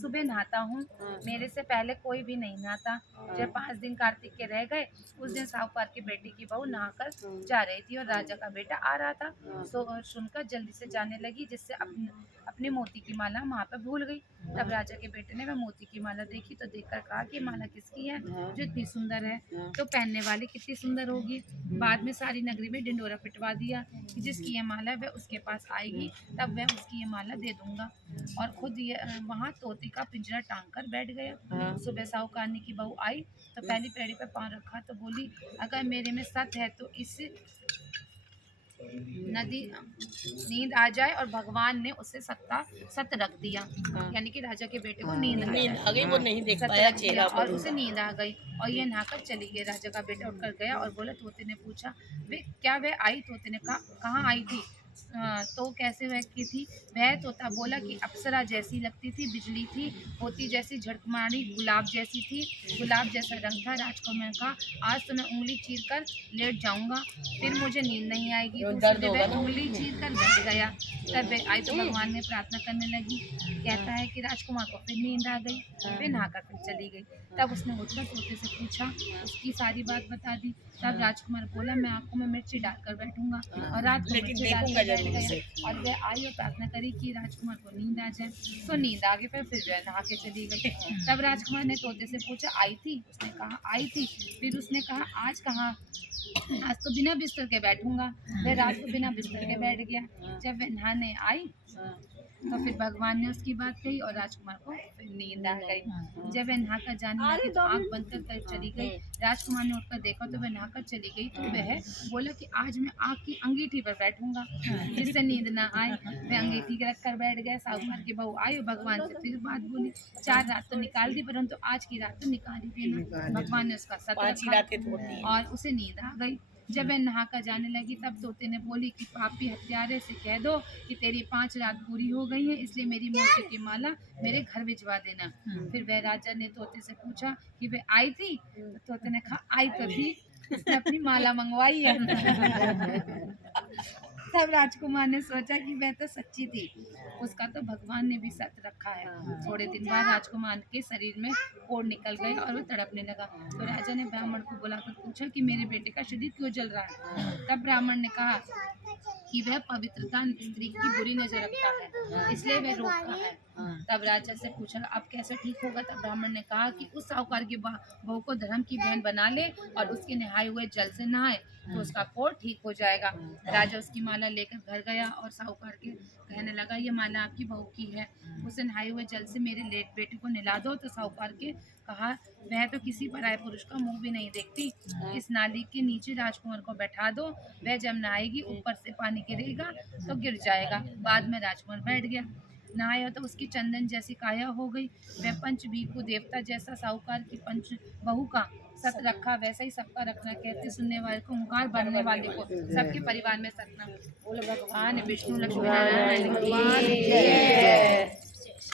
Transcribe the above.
सुबह नहाता हूँ, मेरे से पहले कोई भी नहीं नहाता। जब 5 दिन कार्तिक के रह गए, उस दिन साहूकार की बेटी की बहू नहाकर जा रही थी और राजा का बेटा आ रहा था। सुनकर जल्दी से जाने लगी, जिससे अपने मोती की माला वहाँ पे भूल गई। तब राजा के बेटे ने वह मोती की माला देखी तो देखकर कहा कि माला किसकी है जो इतनी सुंदर है, तो पहनने वाली कितनी सुंदर होगी। बाद में सारी नगरी में ढिंडोरा पिटवा दिया कि जिसकी ये माला वह उसके पास आएगी तब वह उसकी ये माला दे दूंगा, और खुद ये वहाँ तोते का पिंजरा टांग कर बैठ गया। सुबह साहूकारनी की बहू आई तो पहली पेड़ी पे पाँव रखा तो बोली, अगर मेरे में सत है तो इस नदी नींद आ जाए, और भगवान ने उसे सत रख दिया। यानी कि राजा के बेटे को नींद आ गई, वो नहीं देख पाया चेहरा और उसे नींद आ गई और ये नहाकर चली गई। राजा का बेटा उठकर गया और बोला, तोते ने पूछा, वे क्या वह आई? तोते ने कहा, कहाँ आई थी? तो कैसे वह की थी? वह तोता बोला कि अप्सरा जैसी लगती थी, बिजली थी, होती जैसी झड़कमारी, गुलाब जैसी थी, गुलाब जैसा रंग था। राजकुमार का आज तो मैं उंगली चीर कर लेट जाऊंगा, फिर मुझे नींद नहीं आएगी। तो वह उंगली चीर कर बैठ गया। तब वह आई तो भगवान ने प्रार्थना करने लगी। कहता है कि राजकुमार को फिर नींद आ गई, फिर नहाकर फिर चली गई। तब उसने उठकर तोते से पूछा, उसकी सारी बात बता दी। तब राजकुमार बोला, मैं आंखों में मिर्ची डालकर बैठूंगा, और रात को मिर्ची डालकर बैठ गया। और वह आई और प्रार्थना करी कि राजकुमार को नींद आ जाए, तो नींद आ गई। फिर वह नहा के चली गई। तब राजकुमार ने तोते से पूछा, आई थी? उसने कहा, आई थी। फिर उसने कहा, आज कहाँ? आज तो बिना बिस्तर के बैठूंगा। वह रात को बिना बिस्तर के बैठ गया। जब वह नहाने आई तो फिर भगवान ने उसकी बात कही और राजकुमार को फिर नींद आ गई। जब वह नहाकर जाने लगी तो आंख बंद कर कर चली गई। राजकुमार ने उठकर देखा तो वह नहाकर चली गई। तो वह बोला कि आज मैं आंख की अंगीठी पर बैठूंगा, जिससे नींद ना आए। वह अंगीठी रख कर बैठ गया। साहूकार की बहू आई और भगवान से फिर बात बोली। 4 रात तो निकाल दी, परंतु आज की रात तो निकाल ही देना। भगवान ने उसका सत रखा और उसे नींद आ गई। जब वह नहाकर जाने लगी तब तोते ने बोली कि पापी हत्यारे से कह दो कि तेरी 5 रात पूरी हो गई है, इसलिए मेरी मोती की माला मेरे घर भिजवा देना। फिर वह राजा ने तोते से पूछा कि वह आई थी? तो तोते ने कहा, आई तो थी, उसने अपनी माला मंगवाई है। तब राजकुमार ने सोचा कि वह तो सच्ची थी, उसका तो भगवान ने भी सत रखा है। थोड़े दिन बाद राजकुमार के शरीर में कोढ़ निकल गए और वो तड़पने लगा। तो राजा ने ब्राह्मण को बुलाकर पूछा कि मेरे बेटे का शरीर क्यों जल रहा है? तब ब्राह्मण ने कहा कि वह पवित्रता स्त्री की बुरी नजर रखता है, इसलिए वह रोकता है। तब राजा से पूछा, अब कैसे ठीक होगा? तब ब्राह्मण ने कहा कि उस साहूकार की बहू को धर्म की बहन बना ले और उसके नहाए हुए जल से नहाए तो उसका कोढ़ ठीक हो जाएगा। राजा उसकी माला लेकर घर गया और साहूकार के कहने लगा, ये माला आपकी बहू की है, उसे नहाए हुए जल से मेरे लेट बेटे को नहला दो। तो साहूकार के कहा, वह तो किसी पराये पुरुष का मुंह भी नहीं देखती, इस नाली के नीचे राजकुमार को बैठा दो, वह जब नहाएगी ऊपर से पानी गिरेगा तो गिर जाएगा। बाद में राजकुमार बैठ गया, नहाया तो उसकी चंदन जैसी काया हो गई। वह पंचभीखु देवता जैसा साहूकार की पंच बहू का सत रखा वैसा ही सबका रखना। कहते सुनने वाले को, ओंकार भरने वाले को, सबके परिवार में सतना। बोलो भगवान विष्णु लक्ष्मी नारायण की जय।